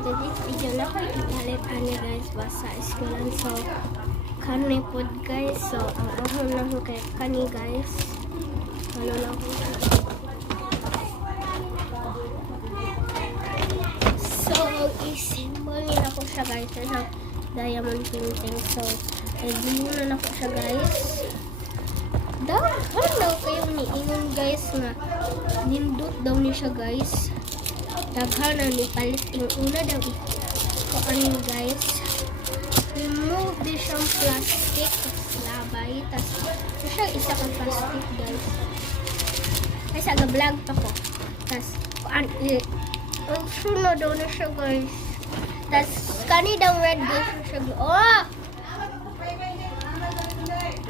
for this video na ko ipalit ani guys basa eskwelahan so kanay pod guys so ang ahon lang ko kay kani guys ano lang ko so i-symbol nila ko siya guys sa diamond painting so i-glue na ko siya guys daw kayong niingon guys nga nindot daw ni siya guys daghan na ni palit yung una daw ko ano guys remove this siyang plastic labay tas siya isa kang plastic guys ay sa vlog pa ko tas ang sunod daw na siya guys tas kani daw red guys siya oh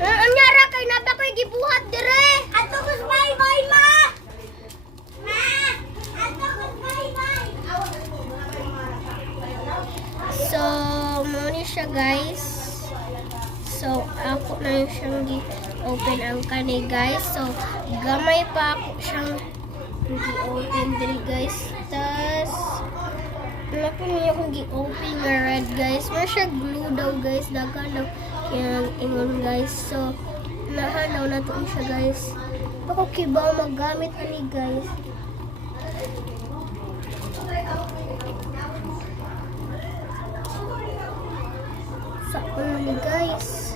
ang nyara kay naba ko'y gibuhat dire ato ko bye bye ma so muna siya guys so ako na yung siyang gi-open ang kani guys so gamay pa ako siyang gi-open diri guys tas wala po niya akong gi-open nga red guys may siya glue daw guys dagan daw yung ingon guys so nahanaw na to siya guys ako kibaw magamit ani guys sa ni guys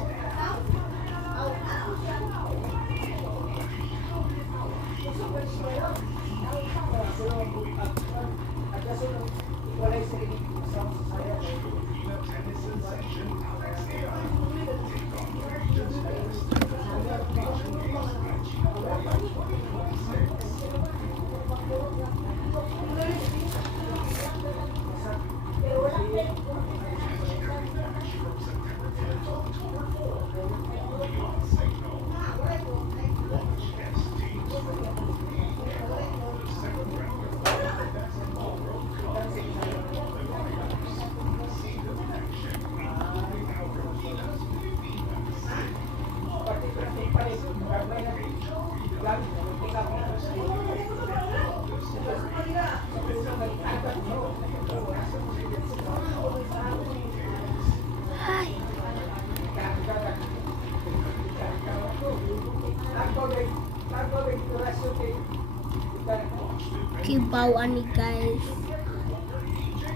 kibawan ni guys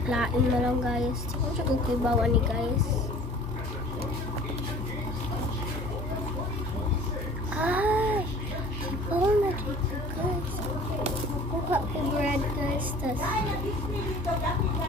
lain na lang guys kung siya kung kibawan ni guys ay kibawan na dito guys kuha ko bread guys tas